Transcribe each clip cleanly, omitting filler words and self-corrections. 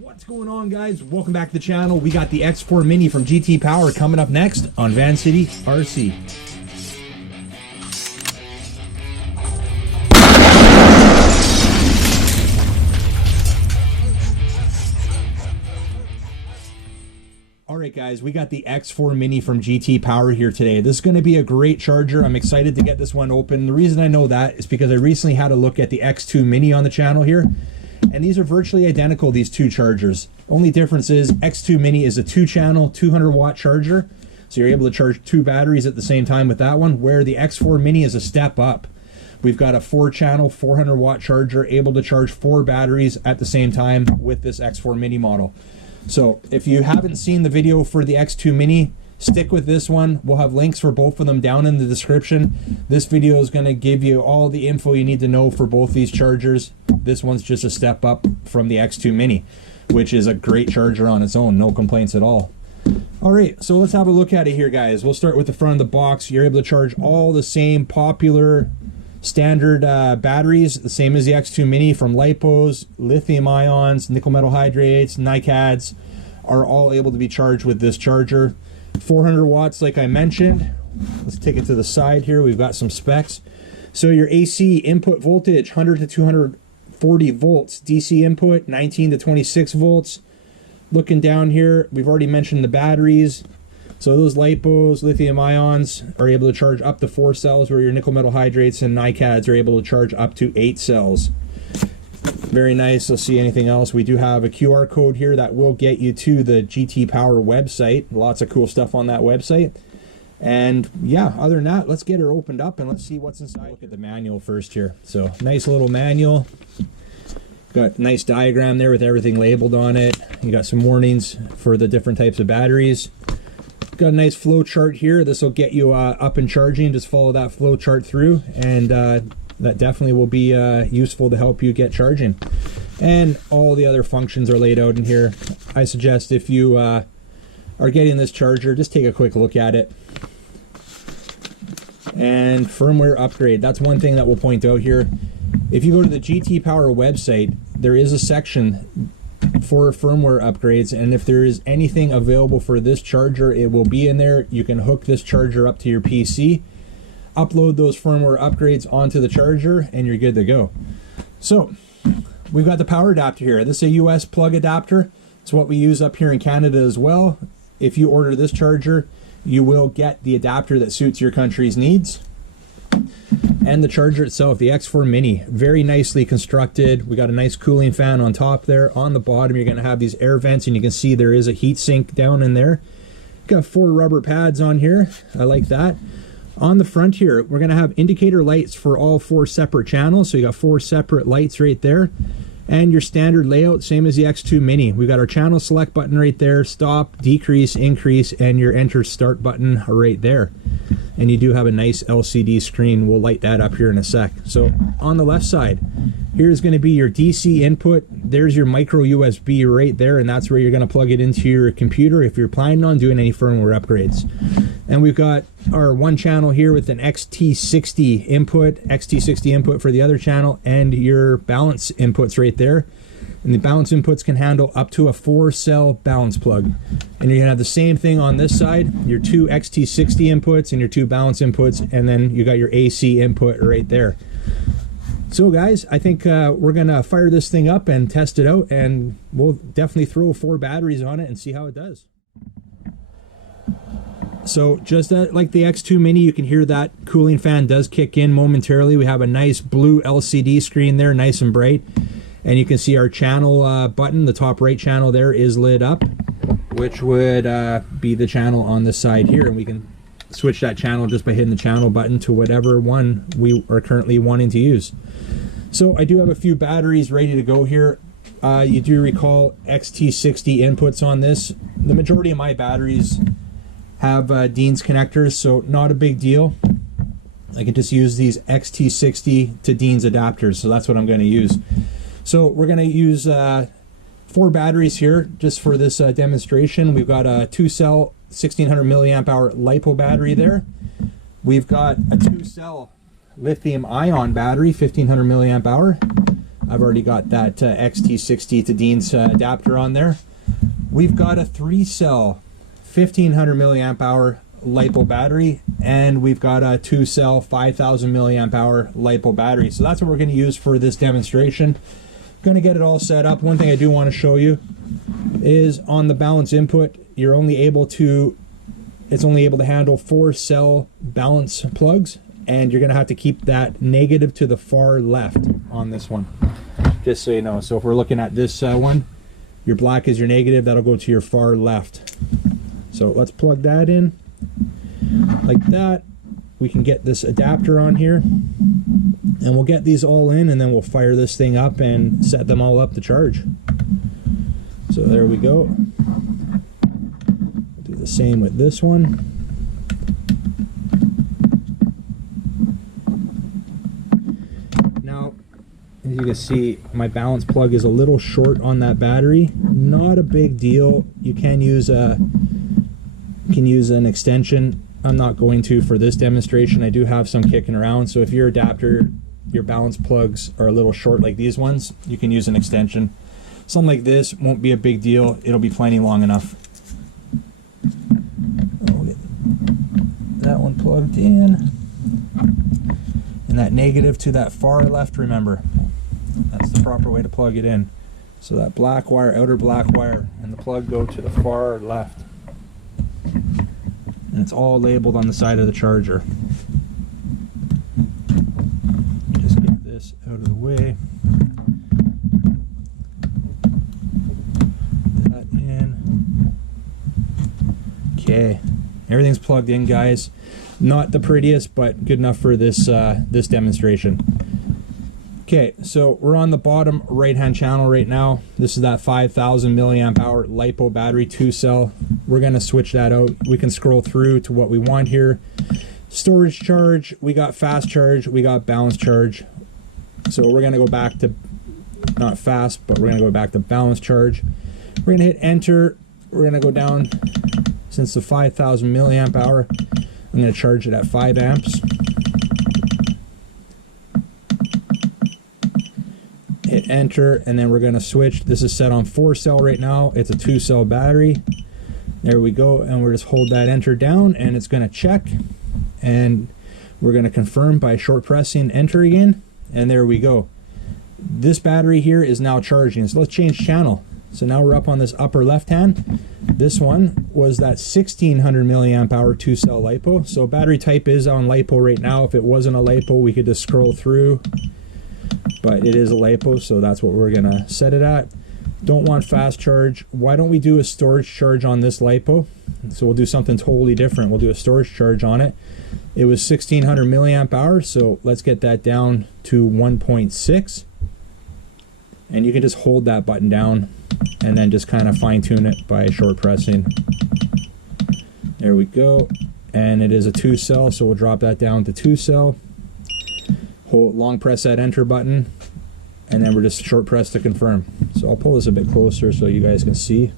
What's going on, guys? Welcome back to the channel. We got the X4 Mini from GT Power coming up next on Van City RC. Alright guys, we got the X4 Mini from GT Power here today. This is going to be a great charger. I'm excited to get this one open. The reason I know that is because I recently had a look at the X2 Mini on the channel here. And these are virtually identical, these two chargers. Only difference is X2 Mini is a 2-channel, 200-watt charger. So you're able to charge 2 batteries at the same time with that one, where the X4 Mini is a step up. We've got a 4-channel, 400-watt charger, able to charge 4 batteries at the same time with this X4 Mini model. So if you haven't seen the video for the X2 Mini, stick with this one. We'll have links for both of them down in the description. This video is going to give you all the info you need to know for both these chargers. This one's just a step up from the X2 Mini, which is a great charger on its own. No complaints at all. Alright, so let's have a look at it here, guys. We'll start with the front of the box. You're able to charge all the same popular standard batteries, the same as the X2 Mini, from LiPos, lithium ions, nickel metal hydrates, NiCads, are all able to be charged with this charger. 400 watts, like I mentioned. Let's take it to the side here. We've got some specs. So your AC input voltage, 100 to 240 volts. DC input, 19 to 26 volts. Looking down here, we've already mentioned the batteries. So those LiPos, lithium ions, are able to charge up to 4 cells, where your nickel metal hydrates and NiCads are able to charge up to 8 cells. Very nice. Let's see anything else. We do have a QR code here that will get you to the GT Power website. Lots of cool stuff on that website. And yeah, other than that, let's get her opened up and let's see what's inside. Look at the manual first here. So nice little manual. Got a nice diagram there with everything labeled on it. You got some warnings for the different types of batteries. Got a nice flow chart here. This will get you up and charging. Just follow that flow chart through, and that definitely will be useful to help you get charging. And all the other functions are laid out in here. I suggest if you are getting this charger, just take a quick look at it. And firmware upgrade, that's one thing that we'll point out here. If you go to the GT Power website, there is a section for firmware upgrades, and if there is anything available for this charger, it will be in there. You can hook this charger up to your PC, upload those firmware upgrades onto the charger, and you're good to go. So we've got the power adapter here. This is a US plug adapter. It's what we use up here in Canada as well. If you order this charger, you will get the adapter that suits your country's needs. And the charger itself, the X4 Mini, very nicely constructed. We got a nice cooling fan on top there. On the bottom, you're going to have these air vents, and you can see there is a heat sink down in there. Got 4 rubber pads on here. I like that. On the front here, we're going to have indicator lights for all 4 separate channels. So you got 4 separate lights right there. And your standard layout, same as the X2 Mini. We've got our channel select button right there, stop, decrease, increase, and your enter start button right there. And you do have a nice LCD screen. We'll light that up here in a sec. So on the left side, here's going to be your DC input. There's your micro USB right there, and that's where you're going to plug it into your computer if you're planning on doing any firmware upgrades. And we've got our one channel here with an XT60 input for the other channel, and your balance inputs right there. And the balance inputs can handle up to a 4-cell balance plug. And you're gonna have the same thing on this side, your 2 XT60 inputs and your 2 balance inputs, and then you got your AC input right there. So guys, I think we're gonna fire this thing up and test it out, and we'll definitely throw 4 batteries on it and see how it does. So just like the X2 Mini, you can hear that cooling fan does kick in momentarily. We have a nice blue LCD screen there, nice and bright. And you can see our channel button, the top right channel there is lit up, which would be the channel on this side here. And we can switch that channel just by hitting the channel button to whatever one we are currently wanting to use. So I do have a few batteries ready to go here. You do recall XT60 inputs on this. The majority of my batteries have Dean's connectors, so not a big deal. I can just use these XT60 to Dean's adapters, so that's what I'm going to use. So we're going to use 4 batteries here just for this demonstration. We've got a 2-cell 1600 milliamp hour LiPo battery there. We've got a 2-cell lithium ion battery, 1500 milliamp hour. I've already got that XT60 to Dean's adapter on there. We've got a 3-cell 1500 milliamp hour LiPo battery, and we've got a 2-cell 5000 milliamp hour LiPo battery. So that's what we're going to use for this demonstration. Going to get it all set up. One thing I do want to show you is on the balance input, it's only able to handle 4-cell balance plugs, and you're going to have to keep that negative to the far left on this one, just so you know. So if we're looking at this one, your black is your negative, that'll go to your far left. So let's plug that in like that. We can get this adapter on here, and we'll get these all in, and then we'll fire this thing up and set them all up to charge. So there we go. Do the same with this one. Now, as you can see, my balance plug is a little short on that battery. Not a big deal. You can use an extension. I'm not going to for this demonstration. I do have some kicking around, so if your adapter, your balance plugs are a little short like these ones, you can use an extension. Something like this won't be a big deal. It'll be plenty long enough. I'll get that one plugged in. And that negative to that far left, remember. That's the proper way to plug it in. So that black wire, outer black wire, and the plug go to the far left. And it's all labeled on the side of the charger. Just get this out of the way. That in. Okay, everything's plugged in, guys. Not the prettiest, but good enough for this this demonstration. Okay, so we're on the bottom right-hand channel right now. This is that 5000 milliamp hour LiPo battery 2-cell. We're going to switch that out. We can scroll through to what we want here. Storage charge, we got fast charge, we got balance charge. So we're going to go back to, not fast, but we're going to go back to balance charge. We're going to hit enter. We're going to go down, since the 5000 milliamp hour, I'm going to charge it at 5 amps. Hit enter, and then we're going to switch. This is set on 4-cell right now. It's a 2-cell battery. There we go, and we'll just hold that enter down, and it's going to check, and we're going to confirm by short pressing enter again, and there we go. This battery here is now charging. So let's change channel. So now we're up on this upper left hand. This one was that 1600 milliamp hour 2-cell LiPo. So battery type is on LiPo right now. If it wasn't a LiPo, we could just scroll through, but it is a LiPo, so that's what we're gonna set it at. Don't want fast charge. Why don't we do a storage charge on this LiPo? So we'll do something totally different. We'll do a storage charge on it. It was 1600 milliamp hours, so let's get that down to 1.6. And you can just hold that button down and then just kind of fine tune it by short pressing. There we go. And it is a 2-cell, so we'll drop that down to 2-cell. Hold, long press that enter button, and then we're just short press to confirm. So I'll pull this a bit closer so you guys can see.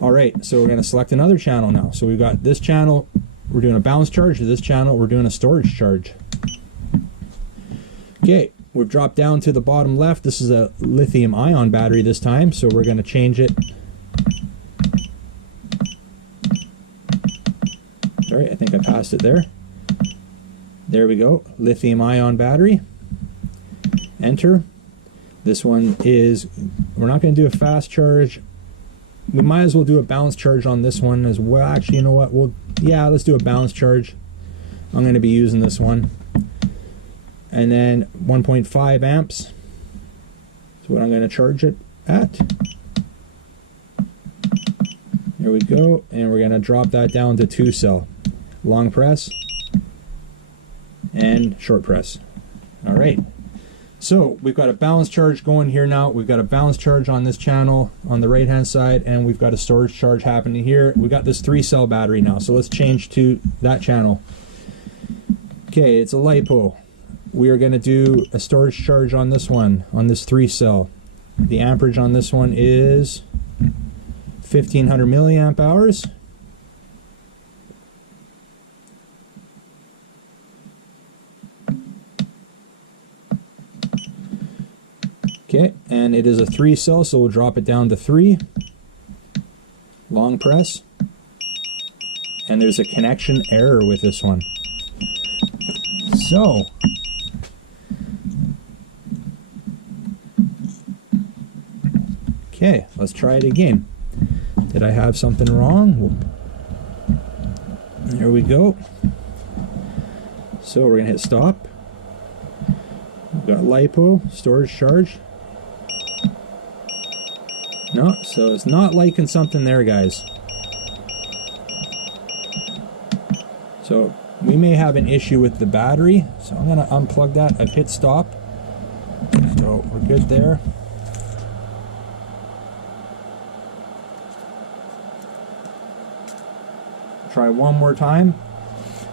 All right, so we're going to select another channel now. So we've got this channel, we're doing a balance charge. This channel, we're doing a storage charge. Okay, we've dropped down to the bottom left. This is a lithium ion battery this time, so we're going to change it. All right, I think I passed it there. There we go, lithium ion battery. Enter. This one is, we're not going to do a fast charge. We might as well do a balance charge on this one as well. Actually, you know what? Let's do a balance charge. I'm going to be using this one. And then 1.5 amps. That's what I'm going to charge it at. There we go. And we're going to drop that down to 2-cell. Long press and short press. All right. So we've got a balance charge going here now. We've got a balance charge on this channel on the right hand side, and we've got a storage charge happening here. We've got this 3-cell battery now, so let's change to that channel. Okay, it's a LiPo. We are going to do a storage charge on this one, on this 3-cell. The amperage on this one is 1500 milliamp hours. Okay, and it is a 3 cell, so we'll drop it down to 3. Long press. And there's a connection error with this one. So, okay, let's try it again. Did I have something wrong? There we go. So we're gonna hit stop. We've got LiPo, storage charge. No, so it's not liking something there, guys. So we may have an issue with the battery. So I'm gonna unplug that. I've hit stop. So we're good there. Try one more time.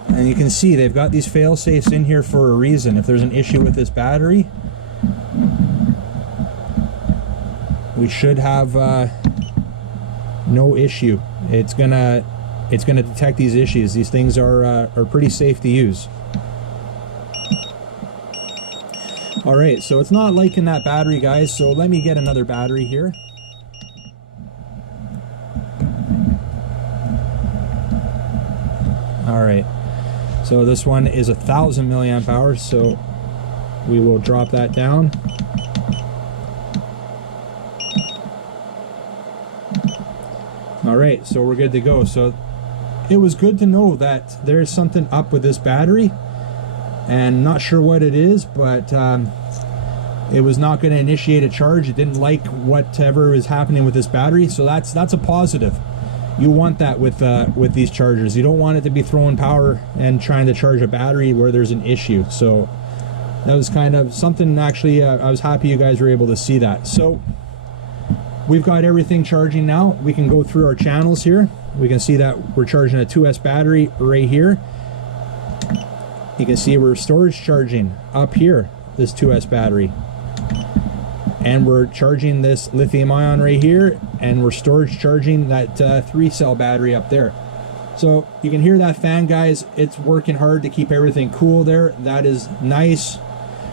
And you can see they've got these fail safes in here for a reason. If there's an issue with this battery, we should have no issue. It's gonna detect these issues. These things are pretty safe to use. All right, so it's not liking that battery, guys. So let me get another battery here. All right, so this one is 1,000 milliamp hours, so we will drop that down. All right, so we're good to go. So it was good to know that there's something up with this battery, and not sure what it is, but it was not going to initiate a charge. It didn't like whatever is happening with this battery, so that's a positive. You want that with these chargers. You don't want it to be throwing power and trying to charge a battery where there's an issue. So that was kind of something, actually, I was happy you guys were able to see that. So we've got everything charging now. We can go through our channels here. We can see that we're charging a 2S battery right here. You can see we're storage charging up here, this 2S battery. And we're charging this lithium ion right here, and we're storage charging that 3-cell battery up there. So you can hear that fan, guys. It's working hard to keep everything cool there. That is nice.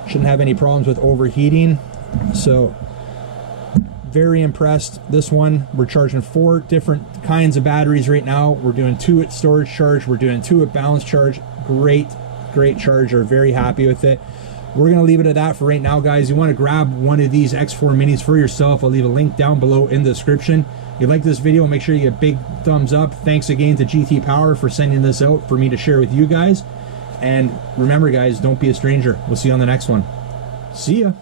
Shouldn't have any problems with overheating. So very impressed. This one, we're charging 4 different kinds of batteries right now. We're doing 2 at storage charge. We're doing 2 at balance charge. Great charger. Very happy with it. We're going to leave it at that for right now, guys. You want to grab one of these X4 minis for yourself. I'll leave a link down below in the description. If you like this video, make sure you get a big thumbs up. Thanks again to GT Power for sending this out for me to share with you guys. And remember, guys, don't be a stranger. We'll see you on the next one. See ya.